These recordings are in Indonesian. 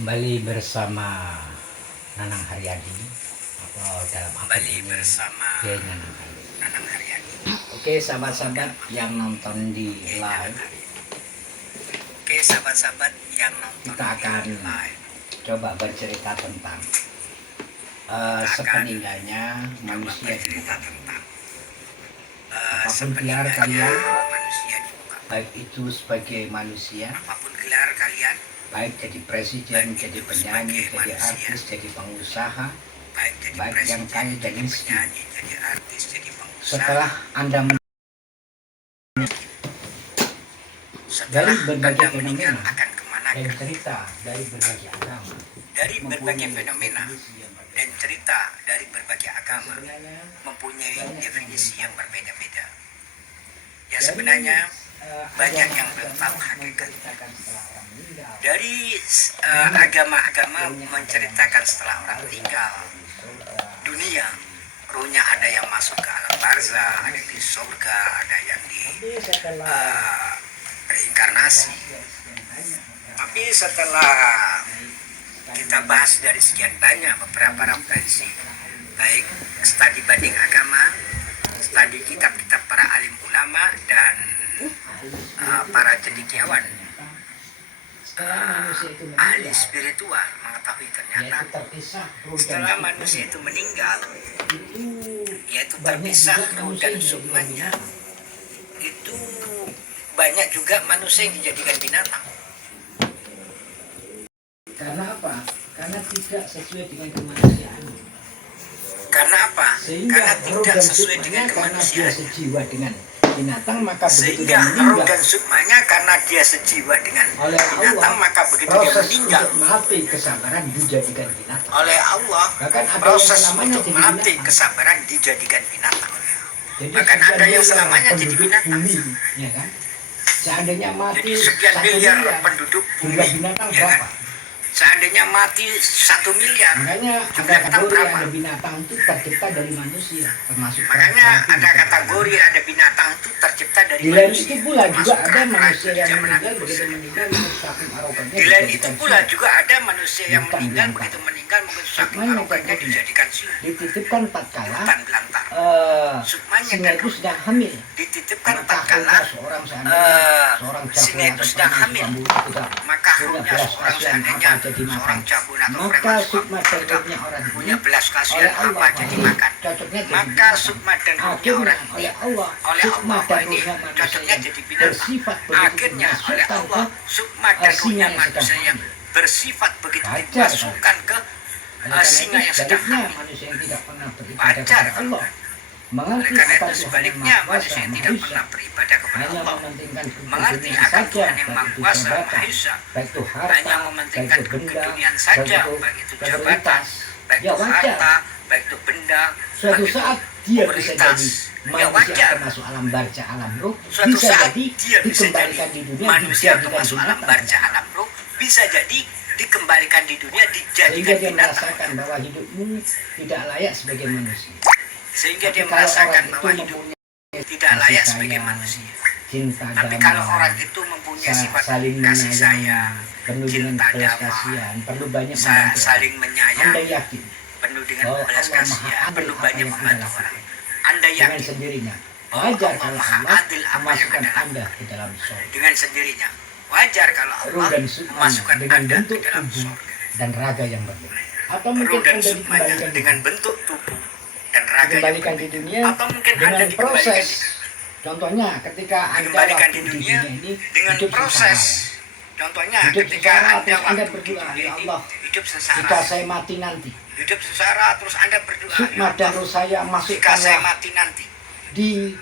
Kembali bersama Nanang Haryadi atau dalam akun ini Nanang Haryadi. Oke sahabat-sahabat yang nonton di live, kita akan coba bercerita tentang sepeninggalnya manusia di muka. Apapun gelar kalian, baik itu sebagai manusia, baik jadi presiden, jadi penyanyi, jadi artis, jadi pengusaha, baik yang kaya dan miskin. Setelah Anda dari berbagai fenomena dan cerita dari berbagai agama, mempunyai definisi yang berbeda-beda. Ya sebenarnya banyak yang belum tahu hakikat. Dari agama-agama menceritakan setelah orang meninggal dunia, ruhnya ada yang masuk ke alam barzah, ada di surga, ada yang di reinkarnasi. Tapi setelah kita bahas dari sekian banyak beberapa referensi, baik studi banding agama, studi kitab-kitab para alim ulama dan para cendekiawan, ahli spiritual mengetahui ternyata setelah manusia itu meninggal, yaitu terpisah ruh dan sukmanya, itu banyak juga manusia yang dijadikan binatang. Karena apa? Karena tidak sesuai dengan kemanusiaan. Karena apa? Karena tidak sesuai dengan kemanusiaan. Sejiwa dengan binatang, maka begitu dia meninggal, dan sukmanya karena dia sejiwa dengan binatang, maka begitu dia meninggal, mati kesabaran dijadikan binatang. Oleh Allah, proses untuk mati kesabaran dijadikan binatang. Bahkan ada yang selamanya jadi binatang. Ya kan? Seandainya mati jadi sekian miliar penduduk bumi, ya kan? Seandainya mati 1 miliar, makanya ada binatang itu tercipta dari manusia, termasuk makanya ada kategori ada binatang itu tercipta dari manusia. Itu pula juga ada manusia yang meninggal begitu meninggal saking arogannya. Di lain itu pula juga ada manusia yang meninggal begitu meninggal mungkin saking arogannya dijadikan singa. Dititipkan tatkala singa itu sedang hamil. Dititipkan tatkala singa itu sedang hamil. Maka ruhnya seorang seandainya seorang jabun atau preman punya belas kasihan apa jadi makan, maka sukma dan ruhnya orang ini oleh Allah ini cocoknya jadi binatang. Akhirnya oleh Allah sukma dan ruhnya manusia yang bersifat begitu dimasukkan ke singa yang sedang hamil. Wajar Allah. Oleh karena itu sebaliknya manusia yang tidak pernah beribadah kepada Allah, mengerti akan Tuhan yang Maha Kuasa, Maha Esa, hanya mementingkan keduniaan saja, baik itu jabatan, baik itu harta, baik itu benda, suatu saat dia bisa jadi manusia termasuk alam barca alam roh, suatu saat dia bisa jadi manusia termasuk alam barca alam roh, bisa jadi dikembalikan di dunia dijadikan binatang, bahwa hidupmu tidak layak sebagai manusia. Sehingga dia merasakan bahwa hidupnya tidak layak sebagai manusia. Tapi kalau orang itu mempunyai sifat kasih sayang, cinta damai, saling menyayangi, penuh dengan belas kasihan, perlu banyak membantu orang, Anda yakin Allah Maha Adil apa yang Anda ke dalam surga. Dengan sendirinya wajar kalau Allah memasukkan Anda ke dalam surga dan raga yang berbeda. Atau mungkin Anda dikembalikan dengan bentuk tubuh dan raga dikembalikan di dunia, atau mungkin dengan proses. Contohnya ketika Anda dikembalikan di dunia ini dengan proses. Contohnya ketika Anda berdoa, ya Allah, hidup sengsara. Jika saya mati nanti, hidup sengsara, terus Anda berdoa, sukma dan roh saya masukkanlah. Jika saya mati nanti, di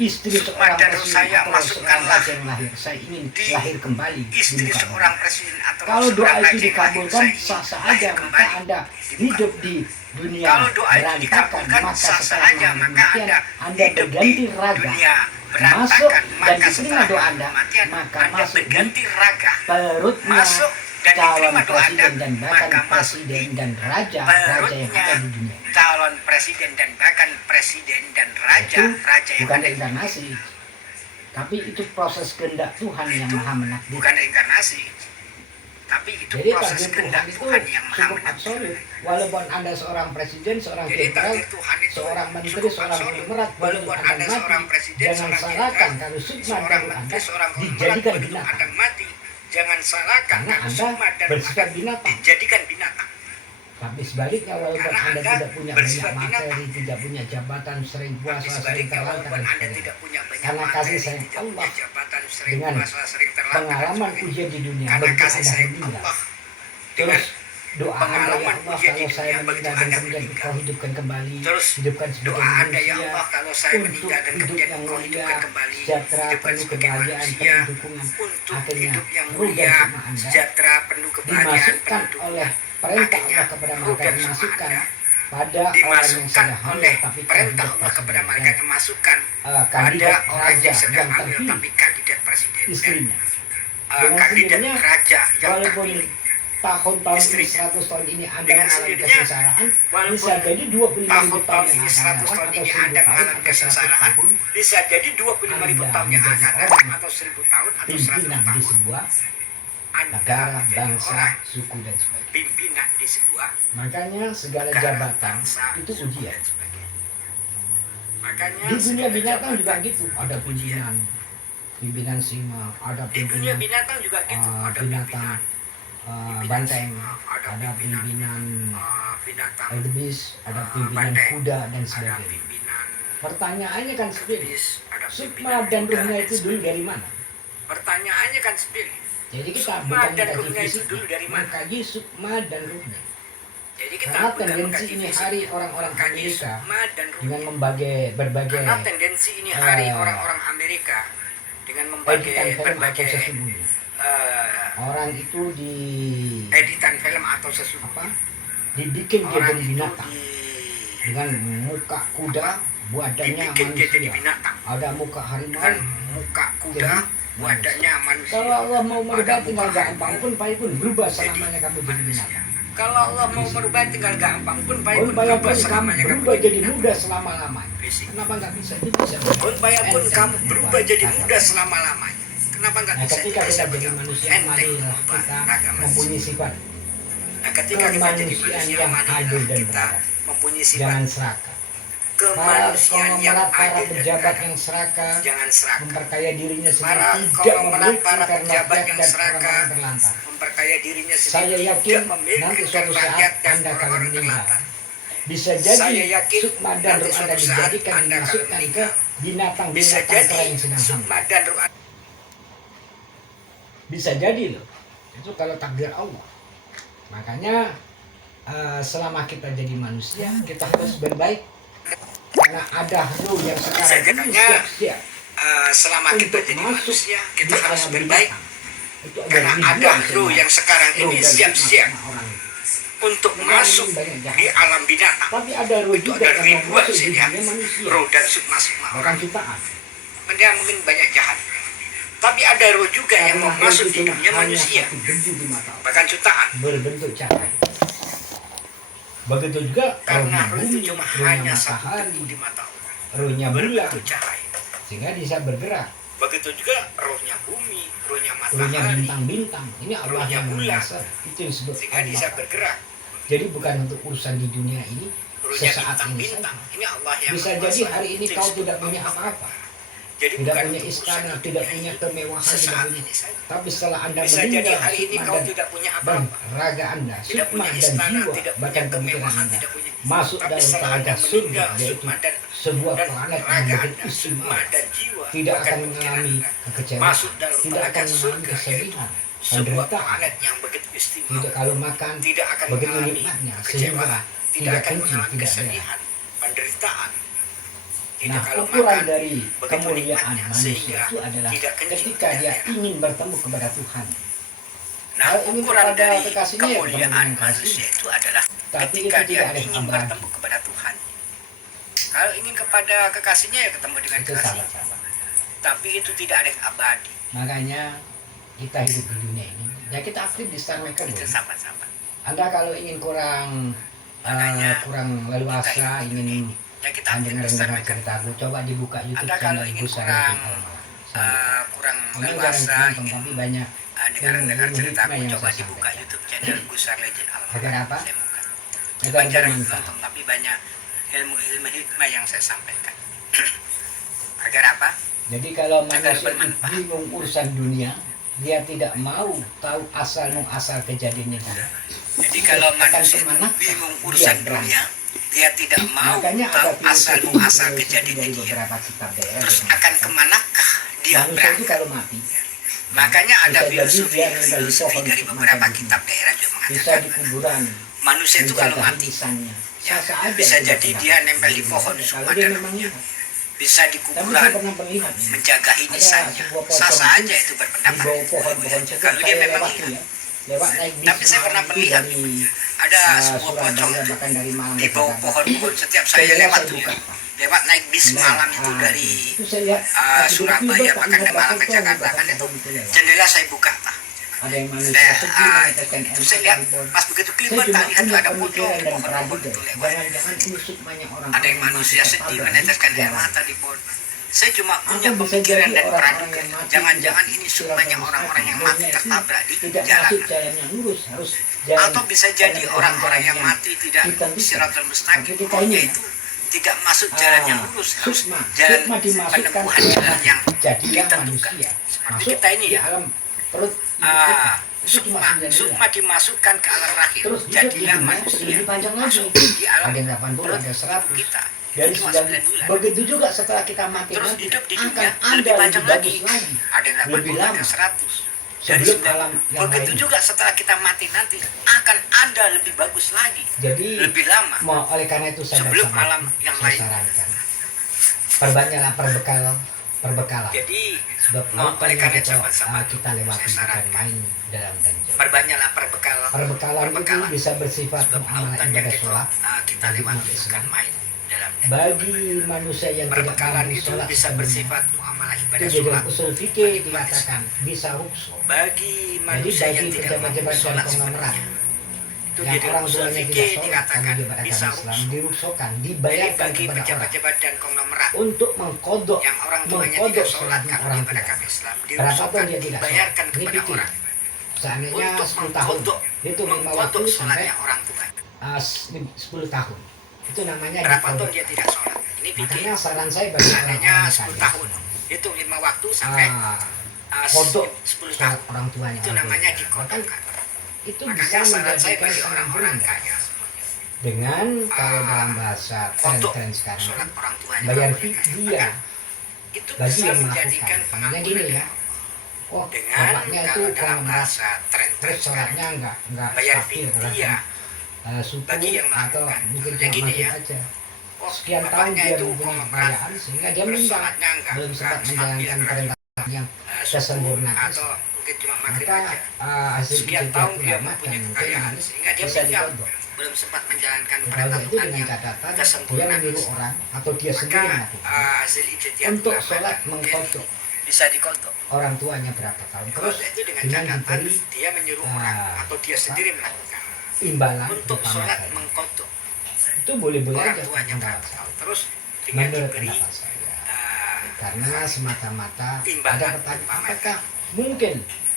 istri seorang presiden atau seorang raja yang lahir, saya ingin lahir kembali. Istri seorang presiden atau kalau doa itu dikabulkan sah-sah aja, maka Anda hidup di dunia. Kalau doa itu dikabulkan sah-sah aja, maka Anda berganti raga, masuk dan diterima doa Anda, maka masuk berganti raga, perutnya calon presiden dan bahkan presiden dan raja yang ada di dunia. Calon presiden dan bahkan presiden dan raja yang bukan reinkarnasi, tapi itu proses kehendak Tuhan yang maha menakdirkan. Bukan reinkarnasi. Tapi itu jadi proses takdir kehendak Tuhan itu Tuhan yang maha cukup menentukan. absolut. Walaupun Anda seorang presiden, seorang Jadi jenderal, takdir Tuhan itu seorang menteri, cukup seorang absolut. konglomerat, Walaupun Anda Anda mati, seorang presiden, jangan seorang salahkan jenderal, kalau sukma seorang dari menteri, Anda seorang konglomerat, dijadikan begitu binatang. Anda mati, jangan salahkan Karena kalau Anda sukma dan bersifat Anda binatang. dijadikan binatang. Tapi sebaliknya, walaupun Karena Anda Anda tidak punya bersifat banyak materi, binatang. tidak punya jabatan, sering Tapi puasa, sering sebaliknya terlantar walaupun dan Anda sebagainya. tidak punya banyak Karena materi, kasih sayang tidak punya Allah jabatan, sering dengan puasa, sering terlantar dan pengalaman sebagainya. ujian di dunia, Karena begitu kasih Anda sayang meninggal, Allah dengan terus doa Anda, ya pengalaman Allah, ujian di kalau saya dunia, begitu meninggal dan Anda kemudian meninggal. Kau hidupkan kembali, Terus hidupkan sebagai doa Anda, ya manusia, Allah, kalau saya untuk meninggal dan hidup kemudian yang Engkau mulia, hidupkan kembali, sejahtera, hidupkan penuh sebagai kebahagiaan, manusia, penuh dukungan. untuk Akhirnya hidup yang ruh dan mulia, sukma Anda sejahtera, penuh kebahagiaan, dimasukkan penuh oleh dukungan. perintah Akhirnya Allah kepada ruh malaikat, dan sukma dimasukkan Anda pada orang yang dimasukkan sudah hamil oleh tapi perintah kandidat Allah kepada presiden, malaikat, dan dimasukkan pada kandidat orang raja yang sedang yang hamil terpilih, tapi kandidat presiden dan istrinya. Dengan kandidat sendirinya, raja yang walaupun terpilih. tahun-tahun ini, Istrinya. 100 tahun ini Anda Dengan mengalami sendirinya, kesengsaraan, walaupun bisa jadi 25.000 tahun tahun yang ini, akan 100 datang, tahun atau ini 1000 Anda tahun, mengalami atau 100 kesengsaraan, tahun, bisa jadi 25.000 Anda tahun yang akan menjadi datang, orang atau 1000 tahun, atau 100 pimpinan di tahun. sebuah Anda negara, menjadi bangsa, orang suku, dan sebagainya. pimpinan di sebuah Makanya segala negara, jabatan bangsa, itu suku, ujian. dan sebagainya. Makanya Di dunia segala binatang juga jabatan gitu, ada itu ujian. pimpinan singa, ada Di dunia pimpinan binatang juga gitu, ada binatang pimpinan banteng, singa, ada pimpinan binatang wildebeest, ada pimpinan banteng, kuda, dan ada sebagainya. pimpinan Pertanyaannya kan seperti bis, ada sukma pimpinan dan kuda, ruhnya dan itu dulu sebagainya. dari mana? Pertanyaannya kan seperti Jadi kita sukma bukan dan mengkaji ruhnya itu fisik, dulu dari mana? mengkaji sukma dan ruhnya. Jadi kita Karena bukan tendensi mengkaji ini fisik, hari orang-orang mengkaji Amerika sukma dan dengan ruhnya. berbagai Karena tendensi ini hari eh, orang-orang Amerika dengan editan membagai film atau berbagai sesungguhnya. Orang itu editan film atau sesungguhnya dibikin dia orang jadi itu binatang dengan muka kuda, badannya dibikin dia jadi manusia. binatang Ada muka harimau. dengan muka kuda, badannya manusia. Kalau Allah mau merubah, Ada tinggal muka gampang pun, pun berubah selamanya kamu jadi binatang. Kalau Allah mau merubah tinggal gampang pun Pun pun bayar berubah pun kamu selamanya kamu berubah jadi binatang. muda selama-lamanya. Fisik. Kenapa nggak bisa? Bisa. Pun bayar pun Enteng kamu berubah jadi agama. muda selama-lamanya. Kenapa nggak Nah, bisa? ketika kita jadi berubah? manusia Enteng marilah mengubah kita agama. mempunyai sifat Nah, ketika kita jadi kemanusiaan manusia yang marilah adil dan kita beradab. mempunyai sifat Jangan serakah. Para kemanusiaan yang konglomerat, para adil dan pejabat beradab. yang serakah, Jangan serakah. memperkaya dirinya sendiri, Para tidak konglomerat, memiliki para karena pejabat rakyat yang dan serakah, orang-orang terlantar. memperkaya dirinya Saya sendiri, yakin tidak memiliki nanti suatu saat rakyat dan Anda akan orang-orang meninggal. terlantar. Bisa Saya jadi yakin sukma dan nanti ruh Anda suatu saat dijadikan, Anda akan dimasukkan ke meninggal. Bisa binatang-binatang jadi kera yang sedang hamil. sukma dan ruh Bisa jadi loh. Itu kalau takdir Allah. Makanya selama kita jadi manusia, kita harus berbaik. Karena ada ruh yang sekarang ini Sebenarnya, siap-siap selama kita untuk jadi masuk manusia kita di harus alam berbaik binatang. Itu karena ada ruh yang sekarang ruh ini dan siap-siap sukma orang itu. untuk masuk banyak jahat. di alam binatang. Tapi ada ruh Itu juga ada yang ribuan masuk sih di ya, dunia manusia. ruh dan sukma-sukma Bahkan orang. jutaan. Dia mungkin banyak jahat, tapi ada ruh juga yang mau Karena masuk itu di cuma dunia hanya manusia, satu bentuk di mata Allah, bahkan jutaan. berbentuk cahaya. Begitu juga Karena rohnya ruh itu bumi, cuma rohnya hanya satu matahari, bentuk di mata Allah, rohnya bulan, berbentuk cahaya. sehingga bisa bergerak. Begitu juga rohnya bumi, rohnya Rohnya matahari, bintang-bintang. Ini Allah rohnya yang bulan. menguasai. Itu yang disebut sehingga bisa Allah. bergerak. Jadi bukan untuk urusan di dunia ini Rohnya sesaat ini bintang-bintang. saja. Ini Allah yang Bisa jadi menguasai. hari ini Itu kau disebut tidak punya Allah. apa-apa, Jadi tidak bukan punya untuk istana, urusan tidak dunia punya ini. kemewahan, tidak Sesaat punya. ini saja. Tapi setelah Anda Bisa jadi meninggal, hari ini sukma kau dan tidak punya dan apa-apa, raga Anda, tidak sukma punya dan istana, jiwa, tidak punya bahkan pemikiran kemewahan, Anda tidak punya. masuk Tapi dalam setelah telaga Anda surga, meninggal, yaitu sukma dan sebuah dan planet yang raga begitu Anda, istimewa. sukma dan jiwa, Tidak bahkan akan pemikiran mengalami Anda kekecewaan, masuk dalam tidak telaga akan mengalami surga, yaitu kesedihan, sebuah penderitaan, planet yang begitu istimewa. tidak kalau makan Tidak akan begitu mengalami nikmatnya, kekecewaan, sehingga tidak tidak akan kencing, mengalami tidak berat. kesedihan, penderitaan. Tidak Nah, kalau ukuran makan, dari begitu kemuliaan nikmatnya, manusia sehingga itu adalah tidak kencing, ketika tidak dia berat. ingin bertemu kepada Tuhan. Nah, Kalau ingin ukuran kepada dari kekasihnya, ya kemuliaan bertemu dengan manusia kasihnya. itu adalah Tapi ketika itu dia tidak ada ingin abadi. bertemu kepada Tuhan. Kalau ingin kepada kekasihnya ya ketemu dengan Itu kekasih. sahabat-sahabat. Tapi itu tidak ada yang abadi. Makanya kita hidup di dunia ini, ya kita aktif di Star Maker. Itu sahabat-sahabat. Anda kalau ingin kurang Makanya kurang leluasa, ingin Ya kita aktif di Star dengar Maker. ceritaku, coba dibuka YouTube Anda kalau channel ingin Busara kurang Itu. kurang Ini leluasa, jarang ingin tapi banyak dengar cerita aku yang coba saya dibuka sampaikan. YouTube channel Gusar Legend Alam. Agar apa? Saya buka. Agar Bukan jarang bermanfaat. nonton, tapi banyak ilmu-ilmu hikmah yang saya sampaikan. Agar apa? Jadi kalau Agar manusia bermanfaat. bingung urusan dunia, dia tidak mau tahu asal kejadiannya dia. Jadi kalau Akan manusia kemana? bingung urusan Dia dunia, dia tidak mau Makanya tahu ada asal filosofi kejadiannya dari dia. beberapa kitab daerah. Terus akan kemanakah dia manusia itu berangkat? kalau mati Makanya ada bisa jadi filosofi dia meninggal di pohon dari untuk beberapa makan kitab daerah juga bisa mengatakan di kuburan manusia itu kalau menjaga mati lisannya. ya, Sah-sah aja bisa dia jadi tidak dia apa-apa. nempel di pohon Kalau sukma dia dan memang lihat. bisa di Tapi kuburan saya pernah melihat menjaga inisannya. sebuah pohon Sah-sah aja itu di berpendapat. bawah pohon-pohon Kalau dia memang lewat lihat. ya, lewat naik bis Tapi saya pernah malam itu melihat dari ada sebuah pocong Surabaya itu bahkan dari Malang di ke bawah Jakarta. pohon-pohon setiap saya Saya lewat saya tuh buka. ya. Lewat naik bis Nah, malam itu dari itu saya lihat Surabaya bahkan dari Malang ke Jakarta kan itu jendela saya buka Pak. ada yang manusia Nah, sedih meneteskan itu air saya mata lihat di pohon. pas begitu Saya kelihatan cuma lihat punya ada pocong pemikiran di dan pohon-pohon praduga. itu lewat. Jangan-jangan ini sukmanya orang. Ada yang manusia sedih meneteskan air mata di pohon. Saya cuma punya Atau bisa pemikiran jadi dan orang-orang praduga. yang mati Jangan-jangan tidak ini sukmanya orang-orang yang mati Dunia itu tertabrak di tidak jalan. masuk jalan yang lurus, harus jalan Atau bisa jadi orang-orang yang mati tidak ditentukan. siratal mustaqim, Tapi kita ini yaitu tidak masuk jalan yang lurus, harus sukma jalan dimasukkan penempuhan ke jalan yang jadilah ditentukan. manusia. Seperti Masuk kita ini di ya. alam perut ibu kita. Itu cuma Sukma, 9 bulan. sukma dimasukkan ke alam rahim, Terus hidup di jadilah dunia manusia. lebih panjang lagi. Masuk di alam Ada yang 80, perut ada 100. kita. Dari Itu cuma 9 9 bulan. begitu juga setelah kita mati Terus nanti hidup di akan dunia ada lebih panjang lagi. bagus lagi. Ada yang Lebih 80, ada lama. yang 100. Dari Sebelum 9. alam yang Begitu lain. juga setelah kita mati nanti akan ada lebih bagus lagi, Jadi lebih lama. oleh karena itu saya Sebelum alam yang lain. sarankan perbanyaklah perbekalan. Jadi Sebab oleh lautan yang karena kita, sahabat-sahabat kita lewati saya bukan sarankan main dalam dan jauh. perbanyaklah perbekalan. Perbekalan itu bisa bersifat Sebab muamalah lautan yang ibadah kita, sholat kita bagi lewati umat bukan Islam. main dalam dan Bagi manusia yang tidak perbekalan mampu itu sholat bisa sebelumnya, bersifat muamalah itu ibadah di sholat. dalam usul fikih dikatakan bisa rukso. Bagi Jadi manusia yang bagi tidak mampu pejabat-pejabat dan sholat konglomerat sebenarnya itu di yang dalam orang usul tuanya fikih tidak sholat dikatakan kalau dia beragama bisa Islam rukso. diruksokan, Jadi dibayarkan bagi kepada orang pejabat-pejabat dan konglomerat untuk mengkodok yang orang tuanya mengkodok tidak sholat sholatnya kalau orang dia tua. beragama Islam Berapapun diruksokan, dia tidak dibayarkan sholat. Ini kepada fikih. orang Seandainya untuk 10 tahun mengkodok itu 5 waktu sampai sholatnya orang tua. 10 tahun. Itu namanya Berapa tahun dikodok. dia tidak sholat? Ini fikih. Makanya saran saya bagi Seandainya orang-orang 10 kaya, tahun, hitung 5 waktu sampai kodok 10 sholat tahun. orang tuanya. Itu orang namanya tuanya. dikodokkan. Itu bisa Makanya saran saya menjadikan bagi orang-orang sambungan kaya dengan kalau dalam bahasa kodok tren-tren sekarang sholat orang tuanya. bayar orang tuanya. fidyah Itu bagi bisa yang menjadikan melakukan. Makanya gini pengampunan ya. Oh, dengan bapaknya itu kalau dalam konglomerat, bahasa tren-tren terus sekarang sholatnya enggak bayar stabil fidyah suku bagi yang atau melakukan. mungkin Kayak cuma gini masjid ya. aja. Oh, Sekian tahun bapaknya dia itu mempunyai konglomerat, kekayaan sehingga dia terus meninggal sholatnya belum sempat stabil, menjalankan perintah yang suku sesempurna atau mungkin cuma maghrib maka aja. hasil Sekian ijtihad tahun dia ulama dan mempunyai mungkin kekayaan ini sehingga dia bisa meninggal dikodok. belum sempat menjalankan Kalau perintah itu Tuhan dengan yang catatan dia kesempurnaan. menyuruh orang atau dia sendiri Maka melakukan hasil ijtihad untuk ulama sholat dan mungkin mengkodok bisa dikodok. orang tuanya berapa tahun terus Kodok itu dengan dengan catatan diberi dia menyuruh orang atau dia sendiri melakukan imbalan untuk berupa sholat materi. mengkodok itu boleh-boleh orang aja tuanya pendapat berapa saya. tahun. Terus dengan Menurut diberi pendapat saya ah, karena semata-mata Imbalan ada pertanyaan apakah mungkin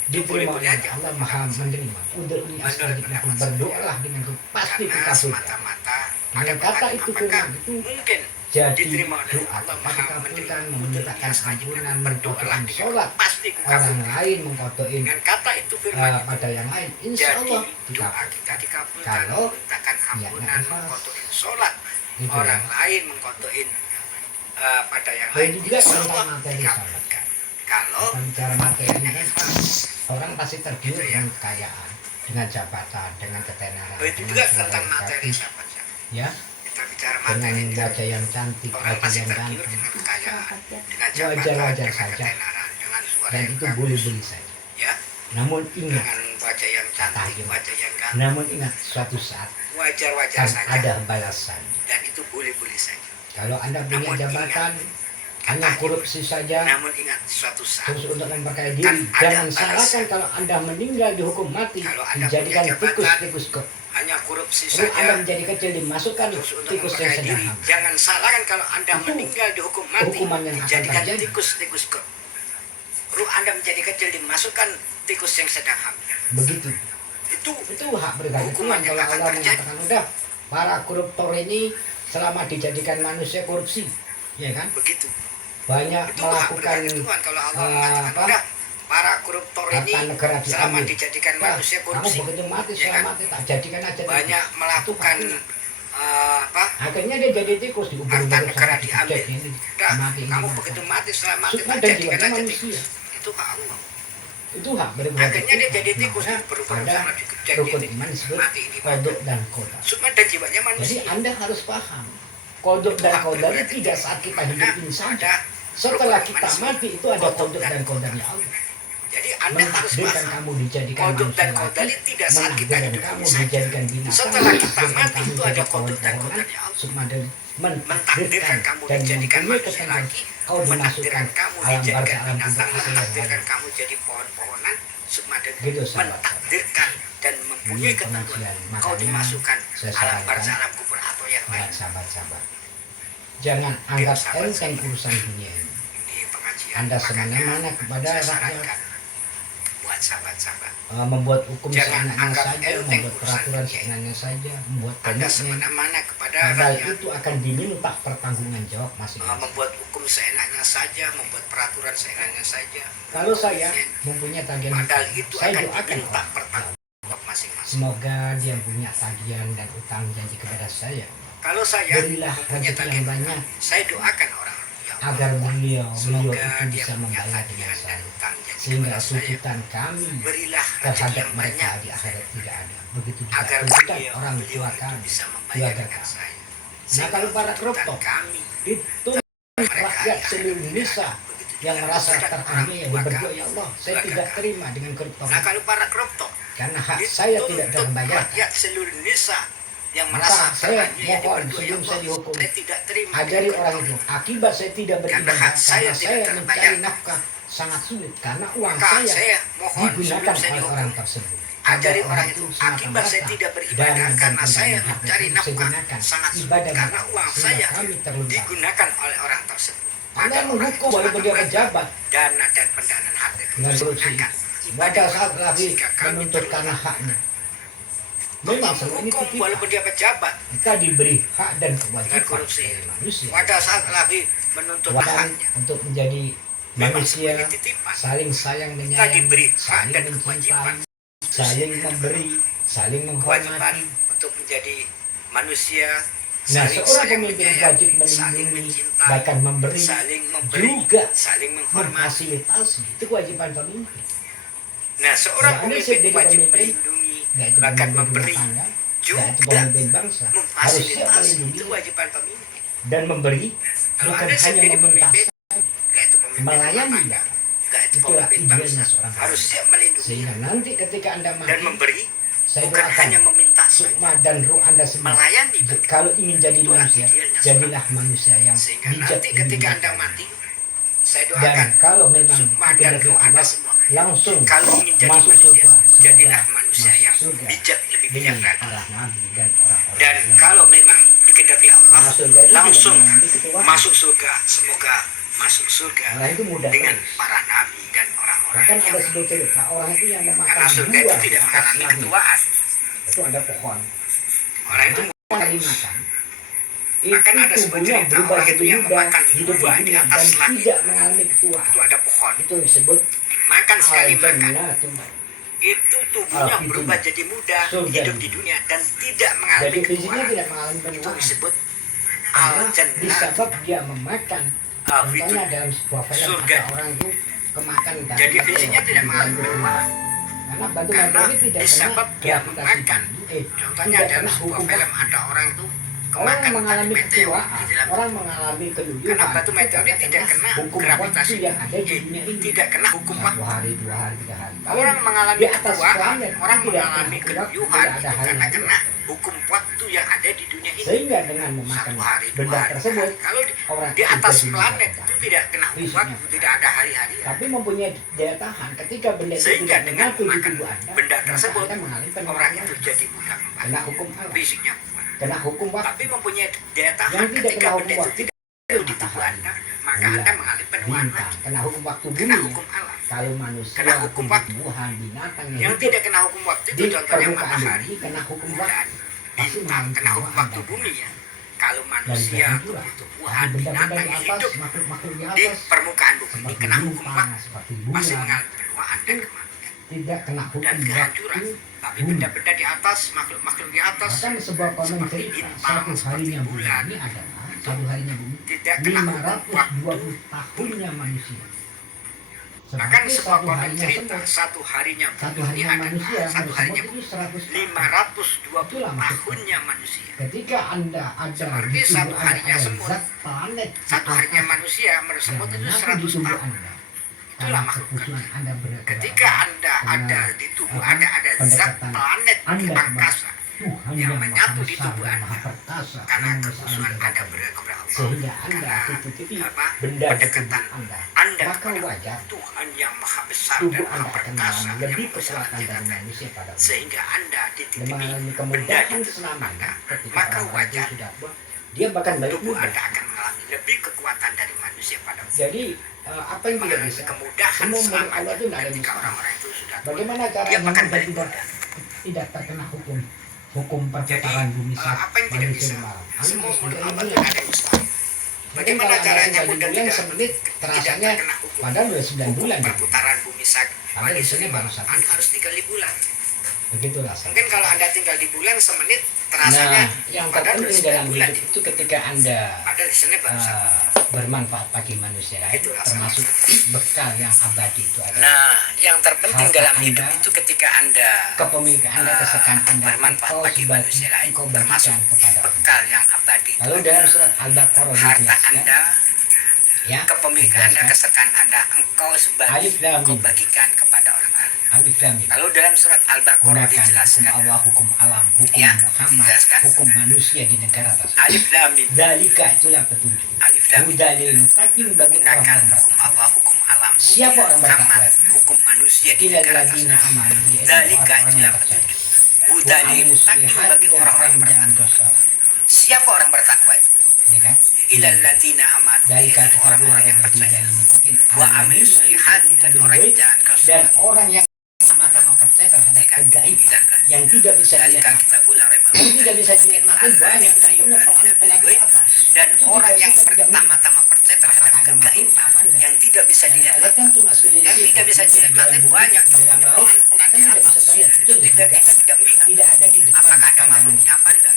diterima boleh-boleh oleh aja. Allah Maha menerima udhuni Menurut astajib lakum, pendapat berdoalah dengan itu pasti karena kita berikan semata-mata dengan ada kata pertanyaan, itu apakah firman itu mungkin jadi diterima oleh doa Allah kita Maha kabulkan menerima memintakan astajib ampunan lakum, berdoalah mengkodokin dengan sholat pasti orang kukabulkan. lain mengkodokin Dengan kata itu firman itu pada yang lain insya jadi Allah doa dikabul. kita dikabulkan, Kalau mintakan ampunan, ikhlas. mengkodokin sholat Gitu orang ya. lain mengkodokin pada yang Dan lain juga insya tentang Allah materi dikabulkan. Kalau Kita bicara materinya kan orang pasti tergiur Gitu ya. dengan kekayaan, dengan jabatan, dengan ketenaran. itu dengan juga segala tentang materi gratis, sahabat saya. ya, Kita bicara dengan materi juga. wajah yang cantik, Orang wajah pasti yang tergiur ganteng, dengan kekayaan, dengan jabatan, wajar-wajar dengan saja. ketenaran, dengan suara dan yang itu bagus, boleh-boleh saja. ya, Namun ingat, dengan wajah yang cantik, Tahir. wajah yang ganteng, namun ingat suatu saat wajar-wajar kan saja, ada balasan. dan itu boleh-boleh saja. Kalau Anda punya Namun jabatan, hanya Kata korupsi saja, namun ingat suatu saat terus untuk memperkaya diri, Kan ada jangan balasan. salahkan kalau Anda meninggal dihukum mati, Kalau Anda dijadikan punya jabatan, tikus-tikus ke hanya korupsi Lalu Anda saja, menjadi kecil dimasukkan terus untuk tikus yang memperkaya sedang diri, hamil. jangan salahkan kalau Anda Itu meninggal dihukum mati, hukuman yang akan dijadikan terjadi. tikus-tikus ke. ruh Anda menjadi kecil, dimasukkan tikus yang sedang hamil. Begitu. Itu Hak prerogatif Tuhan. Kalau Allah mengatakan udah para koruptor ini selama dijadikan manusia korupsi, ya kan? begitu. Banyak Itu hak melakukan prerogatif Tuhan. Kalau Allah mengatakan udah para koruptor ini harta negara selama diambil. dijadikan Nah, manusia kamu korupsi, begitu mati ya kan? selamat tak jadikan aja. Banyak melakukan akhirnya dia jadi tikus di harta negara diambil. ini. Dah, Mati kamu ini. begitu mati selamat Sukma tak dan jadikan jiwanya aja manusia. tikus. Itu hak Allah. Itu hak berbeda. Akhirnya dia jadi tikus, Ada berubah-ubah rukun iman disebut mati ini. kodok dan koda. Sukma dan jiwanya Jadi manusia. Anda harus paham, kodok dan koda itu tidak saat kita hidup ini saja. Setelah kita mati itu ada kodok dan kodanya Allah. Jadi Anda harus Menakdirkan paham. kamu dijadikan Kodok dan manusia kodari lagi, tidak saat kita menakdirkan hidup kamu ini saja. dijadikan binatang. Setelah kita menakdirkan mati kamu itu jadi ada kodok dan pohon-pohonan, kodanya Allah. sukma dan Mentakdirkan mentakdirkan kamu dan dijadikan mempunyai manusia ketentuan lagi, kau dimasukkan mentakdirkan kamu alam dijadikan barzah alam kubur binatang, apa yang mentakdirkan lain. kamu jadi pohon-pohonan, sukma dan Gitu, sahabat. mentakdirkan dan mempunyai Ini ketentuan pengajian. kau Makanya dimasukkan saya alam sarankan barzah alam kubur atau yang lain. buat sahabat-sahabat, jangan anggap sahabat-sahabat. enteng urusan dunia ini. Ini pengajian. Anda Makanya semena-mena kepada saya rakyat, sarankan buat sahabat-sahabat, membuat hukum Jangan seenaknya anggap saja, enteng membuat urusan peraturan dunia ini. seenaknya saja, membuat Anda komitmen. semena-mana kepada Padahal rakyat. itu akan diminta pertanggungan jawab masing-masing. Membuat hukum seenaknya saja, membuat peraturan seenaknya saja. Kalau saya mempunyai tagihan, Padahal itu saya akan doakan diminta orang. pertanggung jawab masing-masing. Semoga dia punya tagihan dan utang janji kepada saya, Kalau saya berilah mempunyai rezeki yang tagihan, banyak saya doakan orang ya Allah, agar beliau semoga itu dia bisa punya membayar dengan tagihan dan saya, utang janji sehingga kepada saya. tuntutan kami Berilah rezeki terhadap yang mereka banyak di akhirat tidak ada. Begitu juga agar tuntutan beliau orang beliau tua itu kami, bisa membayar keluarga dengan kami. saya. Nah, kalau para tuntutan koruptor kami itu mereka rakyat di seluruh akhirat Indonesia tidak ada. Begitu yang juga merasa tuntutan orang teraniaya tua berdoa, kami, ya Allah, saya keluarga tidak kami. terima dengan koruptor Nah, kalau para koruptor karena hak saya tidak dituntut terbayar. rakyat seluruh Indonesia yang Maka merasa saya teraniaya mohon berdoa, ya sebelum saya Allah, dihukum, saya tidak terima ajari dengan orang koruptor. itu akibat saya tidak Karena beribadah hak saya karena tidak saya terbayar. mencari nafkah sangat sulit karena uang Maka saya saya mohon digunakan sebelum saya oleh dihukum, orang tersebut. ajari Agar orang itu akibat saya semata-mata tidak beribadah dana dan karena saya pendanaan harta mencari itu nafkah digunakan sangat sulit ibadah karena uang sehingga saya kami terlupa. digunakan oleh orang tersebut. Anda Pada orang menghukum itu walaupun dia semata-mata pejabat dana dan pendanaan harta itu dengan korupsi digunakan pada saat lagi sehingga kami menuntut terlupa. karena haknya. Allah Memang selama ini menghukum walaupun dia pejabat kita diberi hak dan dengan kewajiban korupsi. sebagai manusia. Pada saat lagi menuntut Kewajiban haknya, untuk menjadi memang manusia sebagai titipan. saling sayang Kita menyayang, diberi hak saling dan mencintai, kewajiban. saling memberi, saling Kewajiban menghormati. untuk menjadi manusia. Nah, Saling seorang sayang pemimpin menyayang, wajib saling melindungi, mencintai, bahkan memberi, saling memberi, juga saling menghormati. memfasilitasi. Itu kewajiban pemimpin. Nah, seorang Nah, Anda pemimpin jadi wajib pemimpin, melindungi, Nggak itu bahkan pemimpin memberi, rumah tangga, juga nggak itu pemimpin bangsa. Harus siap memfasilitasi. melindungi Itu kewajiban pemimpin. dan memberi, Kalau bukan Anda hanya jadi meminta. pemimpin, nggak itu pemimpin Melayani, rumah tangga, nggak itu Itulah pemimpin idealnya bangsa. seorang Harus siap melindungi Sehingga nanti ketika Anda dan mati, memberi, saya bukan doakan hanya meminta saja. sukma dan ruh Anda semua. Melayani. Kalau ingin jadi Itulah manusia, idealnya jadilah manusia yang Sehingga bijak nanti dan ketika bijak. Anda mati, saya Dan doakan kalau memang sukma dan dikehendaki ruh Anda Allah, semua. langsung Kalau ingin jadi masuk manusia, surga. jadilah Semoga manusia masuk yang surga bijak, lebih bijak dengan lagi. para nabi dan orang-orang Dan yang kalau memang dikehendaki Allah, masuk surga itu langsung tidak mengambil ketuaan. masuk surga. Semoga masuk surga Orang itu mudah dengan terus. para nabi dan orang-orang Bahkan yang ada sebuah cerita orang itu yang memakan karena surga itu buah di tidak atas mengalami langit. ketuaan. Itu ada pohon. Orang itu Kali makan. Itu Bahkan ada sebuah tubuhnya cerita berubah orang itu jadi yang muda, memakan hidup buah di di dunia atas dan langit. tidak mengalami ketuaan. itu ada pohon. Itu disebut Makan sekali makan. al-jannatu. Itu tubuhnya Al-fitun. berubah jadi muda, Surga. hidup di dunia dan tidak Jadi mengalami fisiknya ketuaan. tidak mengalami Itu penuaan. disebut Karena al-jannah. disebab dia memakan. Al-fitun. Contohnya dalam sebuah film Surga. ada orang itu kemakan Jadi fisiknya tidak mengalami ketuaan. karena batu Karena matahari tidak disebab kena dia gravitasi memakan. bumi. Contohnya tidak dalam kena sebuah hukum film ada orang itu orang kemakan mengalami batu meteor ketuaan, di dalam orang mengalami keluyuran. karena batu meteor ini tidak kena hukum gravitasi waktu yang ada di dunia ini. tidak kena hukum Satu waktu. hari, 2 hari, 3 hari. Orang mengalami di atas ketuaan, planet orang itu tidak mengalami kena waktu, keluyuhan tidak ada itu karena hari-hari. kena hukum waktu yang ada di dunia ini. Sehingga dengan memakan 1 hari, 2 benda hari, tersebut, kalau orang di itu atas jadi planet meninggal. itu tidak kena Fisiknya. waktu, tidak ada hari-hari. tapi mempunyai daya tahan ketika benda itu Sehingga tidak dengan menyatu di makan tubuh Anda, benda maka tersebut Anda mengalami penuaan orang lagi. itu jadi mudah Kena hukum Allah. fisiknya kuat. Kena hukum waktu. Tapi mempunyai daya tahan Yang tidak ketika kena benda hukum itu waktu tidak ada di tubuh Anda, maka Iya. Anda mengalami penuaan Bintang, lagi. kena hukum waktu bumi. Kena hukum alam. kalau manusia, Kena hukum waktu. tumbuhan, binatang Yang tidak kena hukum waktu itu di contohnya permukaan matahari, bumi kena hukum bulan, waktu. Pasti bintang, kena hukum menentukan waktu Anda. bumi ya. Kalau Dan manusia, jangan pula tumbuh-tumbuhan, benda-benda binatang di yang atas, hidup makhluk-makhluk di di atas permukaan bumi ini seperti kena hukum bintang, waktu, seperti masih bulan, mengalami penuaan dan kematian tidak kena dan hukum kehancuran. waktu. Tapi benda-benda di atas, makhluk-makhluk di atas Bahkan sebuah komen seperti cerita bintang, satu seperti harinya bumi bulan, ini adalah satu harinya bumi tidak kena hukum waktu. 520 tahunnya manusia. Bahkan Seperti sebuah satu komen harinya cerita semut, satu harinya satu bumi ini harinya manusia, adalah satu harinya itu bumi 100 tahun. 520 Itulah maksudnya. tahunnya manusia. Ketika Anda ada Seperti di satu tubuh harinya Anda ada semut. zat planet di Satu harinya atas manusia yang semut itu menyatu di 100 tubuh tahun. Anda. Itulah Karena makhluk kekhususan Anda Ketika Anda ada di tubuh Anda ada zat planet di angkasa Tuhan yang Maha menyatu di Besar tubuh dan Anda. Maha Perkasa, Karena yang kekhususan selalu Anda berkata. kepada Allah. Sehingga Anda Karena titipi apa? benda di tubuh Pendekatan Anda, Anda maka kepada wajar Tuhan yang Maha Besar dan tubuh Maha Anda akan Perkasa mengalami yang lebih membesarkan kekuatan dari kita. manusia pada umumnya. Sehingga Anda Dan dititipi mengalami benda kemudahan di tubuh selamanya Anda, ketika maka orang itu wajar sudah buat, dia bahkan balik tubuh muda. Anda akan mengalami lebih kekuatan dari manusia pada umumnya. Jadi apa yang tidak Mengalami bisa, kemudahan semua menurut Allah selamanya itu tidak ada yang ketika bisa. orang-orang itu sudah tua. Bagaimana Dia caranya bahkan Anda balik tidak muda. tidak terkena hukum Jadi perputaran bumi saat apa yang tidak manusia bisa? malam? Anda Semua harus menurut menjadi Allah mulia. tidak ada yang mustahil. Bagaimana caranya mudah bulan tidak semenit terasanya terkena hukum padahal udah 9 hukum bulan. perputaran bumi saat Padahal pagi di sini sore baru malam. satu. Anda harus tinggal di bulan. Begitu rasanya. Mungkin kalau Anda tinggal di bulan semenit terasanya Nah, yang padahal terpenting udah dalam 9 bulan. hidup itu ketika Anda Padahal di sana baru satu. bermanfaat bagi manusia lain, Itu rasanya. termasuk bekal yang abadi itu adalah Nah, yang terpenting harta dalam Anda, hidup itu ketika Anda kepemilikan Anda, kesekaan Anda, bermanfaat engkau bagi manusia lain, engkau termasuk bagikan kepada orang. bekal yang abadi. Lalu dalam surat Al-Baqarah Harta dijelaskan, Anda, ya, kepemilikan Anda, dijelaskan, kesekaan Anda, engkau Alif Lam engkau Mim. bagikan kepada orang lain. Alif Lam Mim. Lalu dalam surat Al-Baqarah Gunakan hukum dijelaskan, Allah, hukum alam, hukum Ya, Muhammad, dijelaskan. hukum manusia di negara tersebut. Alif Lam Mim. Dalika itulah petunjuk. Alif Lam Mim. Hudalil mutakin bagi Gunakan orang hukum bertakwa. Allah, hukum alam, hukum Siapa orang Muhammad, bertakwa? hukum manusia di Ilal negara ladina tersebut. amanu, yaitu Dalika orang-orang itulah yang percaya. petunjuk. Wa Hudalil amilus mutakin solihati bagi dan orang-orang orang yang yang bertakwa. bersalah. Siapa orang bertakwa itu? Ya kan? Ilal ladina amanu, Dalika yaitu kita orang-orang yang percaya. Wa amil amilus solihati dan orang yang jalan dan kesulitan. orang yang sama-sama percaya terhadap kegaib Dan yang tidak bisa dalika dilihat. kita pula Yang tidak bisa dinikmati banyak tentunya pelan-pelan di atas. dan Itu orang tidak yang bisa dijamin. pertama-tama percaya terhadap Apakah ada kegaib makhluk apa enggak? yang tidak bisa Yang dilihat, kita lihat kan cuma sekeliling yang kita. tidak bisa Di dilihat dalam bumi, banyak, di dalam tentunya laut, pelan-pelan kan di tidak atas. bisa terlihat. Itu Itu juga kita tidak melihat. tidak ada di depan. Apakah ada Pada makhluknya apa enggak?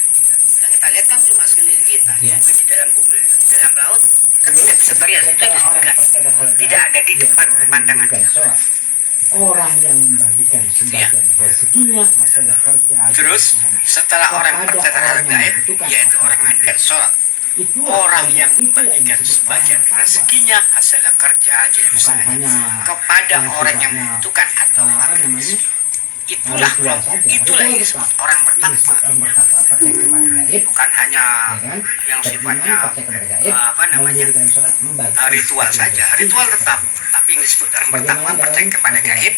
Yang kita lihat kan cuma sekeliling kita, Iya. tapi di dalam bumi, di dalam laut kan tidak bisa terlihat. Itu setelah orang juga percaya terhadap tidak ada di depan pandangan bukan kita. sholat. Orang yang membagikan sebagian rezekinya hasil kerja. Terus setelah orang percaya terhadap gaib, yaitu orang yang tidak sholat, orang yang membagikan sebagian rezekinya hasil kerja jadi bukan usaha hanya kepada orang yang sifatnya, membutuhkan atau apa makan. namanya, Itulah ritual kelompok, saja. itulah yang Ritual disebut tetap. orang Ini bertakwa. disebut orang bertakwa percaya kepada gaib, Bukan hanya ya kan? yang Beriman, sifatnya percaya kepada gaib, apa namanya, mendirikan sholat, membagikan ritual sebagian saja. rezeki. Ritual tetap, tapi yang disebut orang bertakwa Bagaimana percaya kepada gaib,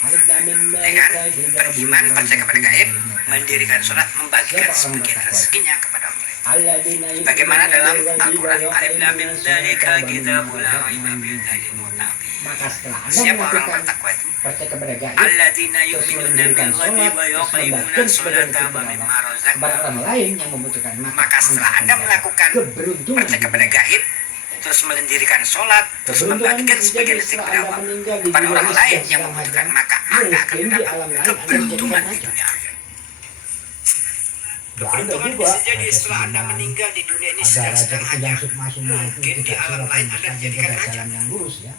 ya kan? Beriman percaya kepada gaib, mendirikan sholat, membagikan sebagian rezekinya kepada orang lain. Bagaimana dalam Al-Quran, Alif Lam Mim dzalika kitabul la raiba fihi hudal muttaqin. Maka setelah Anda Siapa orang melakukan bertakwa itu? percaya kepada gaib, Alladzina terus yu'minuna mendirikan bil ghaibi sholat, wa terus yuqimuna membagikan sebagian sholata rezeki wa kepada mimma kepada razaqnahum. orang lain yang membutuhkan, Maka setelah Anda melakukan keberuntungan percaya kepada gaib, terus mendirikan sholat, terus membagikan sebagian rezeki kepada Allah, kepada orang lain yang membutuhkan, maka Anda akan mendapat keberuntungan di dunia akhirat. Keberuntungan bisa jadi setelah Anda meninggal di dunia ini sedang hanya, mungkin di alam lain Anda dijadikan raja. jalan yang lurus ya.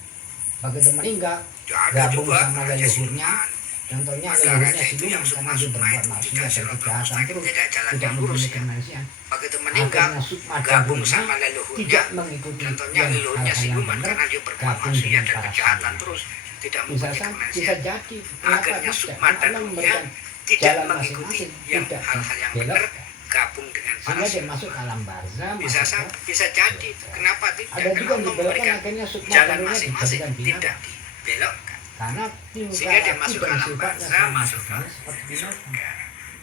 Begitu meninggal, Ada gabung juga sama raja leluhurnya. Sulman. Contohnya Maka leluhurnya raja itu yang siluman karena sukma dia sukma berbuat itu maksiat tidak dan siratal kejahatan mustaqim, terus, tidak jalan tidak yang lurus memiliki ya. manusia. Begitu meninggal, Akhirnya sukma gabung gabungnya sama leluhurnya. tidak mengikuti Contohnya yang leluhurnya hal-hal yang siluman benar, karena dia berbuat gabung maksiat dengan dan para kejahatan siluman. terus, tidak Bisa mengikuti bisa kemanusiaan. jadi Akhirnya kenapa sukma dan Allah ruhnya memberikan tidak jalan mengikuti masing-masing, yang tidak hal-hal yang belok, benar, gabung dengan para sehingga dia siluman. masuk alam barzah. Bisa bisa jadi. Kenapa tidak? Ada Karena juga yang Allah dibelokkan, memberikan akhirnya sukma jalan dan ruhnya masing-masing, dijadikan binatang. tidak dibelokkan. Karena Sehingga dia masuk ke alam sifatnya barzah, masuk ke seperti binatang. surga.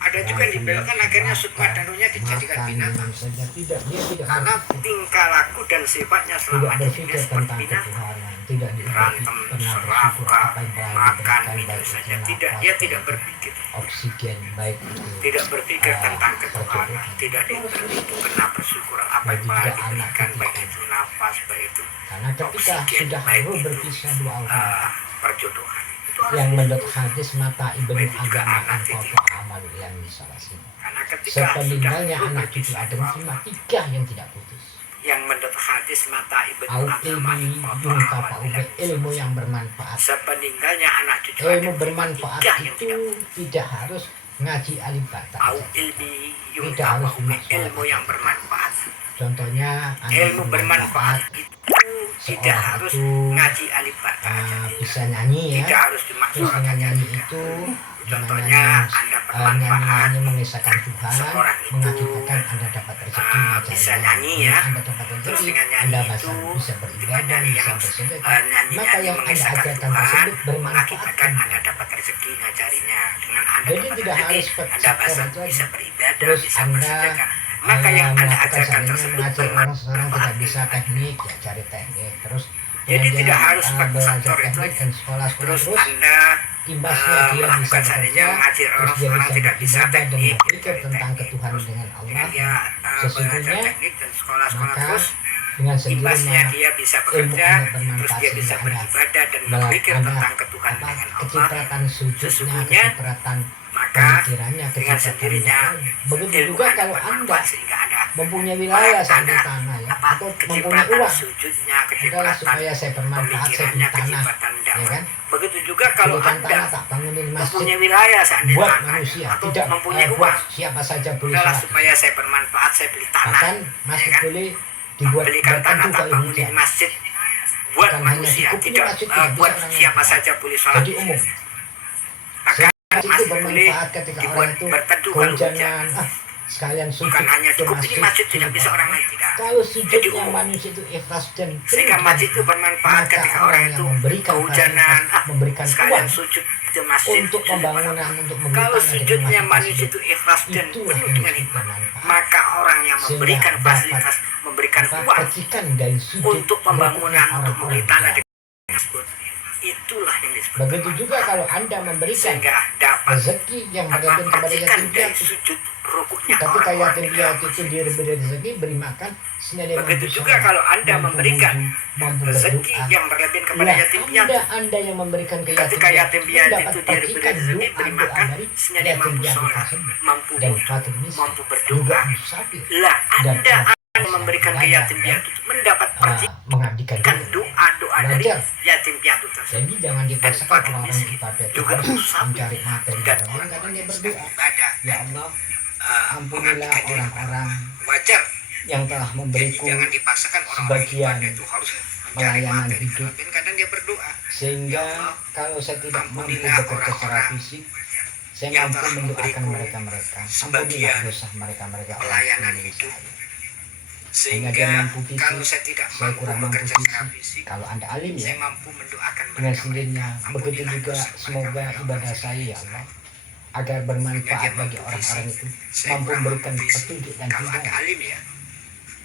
Ada ada juga yang dibelokkan akhirnya sukma dan ruhnya dijadikan binatang. Saja tidak, dia tidak Karena tingkah laku dan sifatnya selama hidupnya seperti binatang. tidak Berantem, serakah, makan itu saja. Dia tidak berpikir. Oksigen baik itu Tidak berpikir tentang ketuhanan. Tidak pernah bersyukur apa yang telah diberikan, baik itu nafas, baik itu karena ketika oksigen, sudah baik roh itu berpisah dua orang perjodohan. Itu harus yang menurut hadis mata ibnu baik juga agama anak engkau itu. amal yang salah sini. Karena ketika Sepeninggalnya sudah anak cucu Adam cuma 3 yang tidak putus. yang menurut hadis mata ibnu Au agama ilmi yuntafa'u bi, ilmu yang bermanfaat. sepeninggalnya anak cucu Ilmu Adam bermanfaat tiga yang itu tidak harus ngaji alif bata. au ilmi Tidak harus yuntafa'u bi, sholat. ilmu yang bermanfaat. Contohnya Ilmu bermanfaat itu tidak Seorang harus itu, ngaji alif bata aja. bisa nyanyi ya. Tidak harus Terus dimaksudkan dengan nyanyi tidak. itu Contohnya Anda bermanfaat, nyanyi mengisahkan Tuhan, seorang itu, mengakibatkan Anda dapat rezeki, bisa nyanyi ya. Anda dapat Terus rezeki, dengan Anda nyanyi itu bisa beribadah, dengan bisa yang bersedekah. Maka nyanyi-nyanyi yang Anda mengisahkan ajarkan Tuhan tersebut mengakibatkan bermanfaat. Anda dapat rezeki ngajarinya. Dengan Anda Jadi dapat tidak rezeki, harus Anda sektor itu bisa aja. beribadah, Terus bisa Anda bersedekah. Maka yang Anda melakukan ajarkan seandainya tersebut mengajar orang seorang tidak bermanfaat. bisa teknik, ya cari teknik. Terus Jadi kemudian, tidak harus belajar faktor itu teknik aja. dan sekolah-sekolah Terus terus Anda imbasnya dia bisa melakukan seandainya bekerja, mengajar terus orang dia seorang bisa tidak bisa beribadah dan teknik, berpikir tentang ketuhanan dengan dengan Allah. dia belajar Sesungguhnya teknik dan sekolah-sekolah maka terus dengan imbasnya sendirinya dia bisa ilmu bekerja, Anda terus bermanfaat dia bisa sehingga Anda beribadah dan berpikir tentang ketuhanan dengan Allah. kecipratan sujudnya, Sesungguhnya kecipratan maka pemikirannya, dengan kecipratan sendirinya dakwahnya. Begitu ilmu juga Anda kalau Anda bermanfaat sehingga Anda mempunyai wilayah saya di Anda tanah ya, apa atau mempunyai kecipratan uang sujudnya, adalah kecipratan supaya saya bermanfaat, saya beli pemikirannya, tanah, kecipratan ya dakwah. kan? Begitu juga kalau Belikan Anda tanah tak bangunin masjid mempunyai wilayah seandainya buat tanah, manusia, atau tidak mempunyai buat uang, siapa saja boleh adalah sholat. supaya saya bermanfaat, saya beli tanah, Bahkan masjid ya kan? boleh dibuat Belikan tanah tak kalau bangunin hujan. masjid buat Bukan hanya manusia, cukup ini tidak masjid, tidak bisa buat orang siapa lain. saja boleh sholat. Jadi umum. Maka Masjid itu masjid boleh bermanfaat ketika dibuat orang itu berteduh kalau hujan. kehujanan, sekalian sujud Bukan hanya ke cukup ini masjid tidak bisa orang lain, tidak. Kalau Jadi sujudnya umum. manusia itu ikhlas dan Sehingga masjid itu bermanfaat maka ketika orang orang yang itu memberikan kehujanan, fasilitas, memberikan sekalian uang sujud ke masjid untuk pembangunan, untuk membeli Kalau tanah dengan sujudnya masjid manusia tersebut, itu ikhlas dan itulah penuh yang dengan disebut hikmah, bermanfaat. maka orang yang Sehingga memberikan dapat fasilitas, memberikan Maka uang percikan dari sujud untuk pembangunan, untuk membeli orang-orang tanah yang tersebut, itulah yang disebut begitu bermanfaat. juga kalau Anda memberikan Sehingga dapat rezeki yang berlebih kepada percikan yatim dari piatu. sujud rukuknya Ketika orang-orang yatim di dalam piatu itu masjid. diberi rezeki, beri makan, sehingga dia Begitu mampu juga sholat, kalau Anda mampu memberikan wudhu, mampu rezeki berdoa. yang berlebihan kepada Lah, yatim piatu. Anda yang memberikan ke yatim Ketika yatim piatu mendapat itu dia diberi percikan rezeki, beri doa-doa makan, dari sehingga dia yatim mampu piatu sholat, tersebut. mampu Dan wudhu, fakir miskin mampu juga berdoa. musafir Lah dan Anda orang yang memberikan ke yatim piatu itu mendapat percikan mengabdikan diri. doa-doa dari Belajar. yatim piatu tersebut. Jadi jangan dipaksakan fakir orang-orang miskin ibadah itu juga harus musafir mencari materi. dan Kadang-kadang orang-orang dia yang berdoa, sedang ibadah. ya Allah, ampunilah mengabdikan diri. orang-orang Wajar. yang telah Jadi memberiku jangan dipaksakan orang-orang sebagian ibadah itu harus mencari pelayanan materi. hidup. Tapi kadang dia berdoa. Sehingga kalau saya tidak mampu Ampunilah bekerja secara orang-orang fisik, saya yang mampu telah mendoakan memberiku mereka-mereka. sebagian Ampunilah dosa mereka-mereka orang pelayanan sekeliling hidup. saya. Sehingga dia mampu fisik, kalau saya tidak saya mampu kurang mampu bekerja secara fisik. fisik, Kalau Anda alim ya, saya mampu mendoakan dengan mereka. sendirinya. Begitu Ampunilah juga dosa semoga mereka. ibadah saya ya Allah agar bermanfaat bagi orang-orang itu, Saya mampu kurang memberikan mampu fisik. petunjuk dan Kalau ada hidayah, alim ya,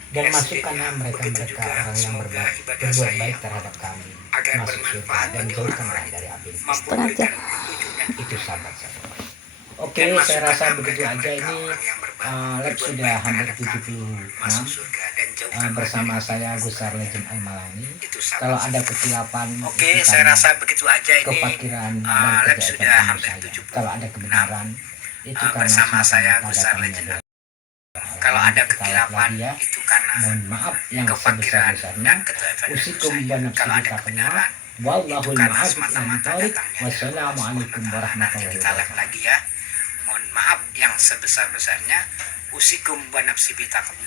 dan ya masukkanlah begitu mereka-mereka juga orang yang semoga ibadah berbuat saya baik terhadap kami agar masuk surga bermanfaat dan bagi jauhkanlah orang-orang dari api. mampu memberikan petunjuk dan Itu sahabat-sahabat. Oke, dan saya rasa masukkanlah begitu aja mereka-mereka ini orang yang lab berbuat sudah baik hampir terhadap kami, 76 masuk surga dan jauhkanlah bersama dari saya Gusar Legend Al-Malani. itu sahabat. Kalau ada kesilapan Oke, itu saya karena rasa begitu aja ini kefakiran dan lab kejahatan sudah ilmu hampir saya. 76 Kalau ada kebenaran itu karena bersama saya semata-mata Gusar kami Legend. adalah Kalau ada Kita kekhilafan lagi ya. itu karena Mohon maaf yang kefakiran sebesar-besarnya. dan ketuhanan Usikum saya. wa nafsi Kalau ada bitaqwa. kebenaran Wallahul itu karena mu'afiq semata-mata an datangnya. Wassalamualaikum Nanti warahmatullahi kita live wabarakatuh. lagi ya. Mohon maaf yang sebesar-besarnya. Usikum wa nafsi bitaqwa.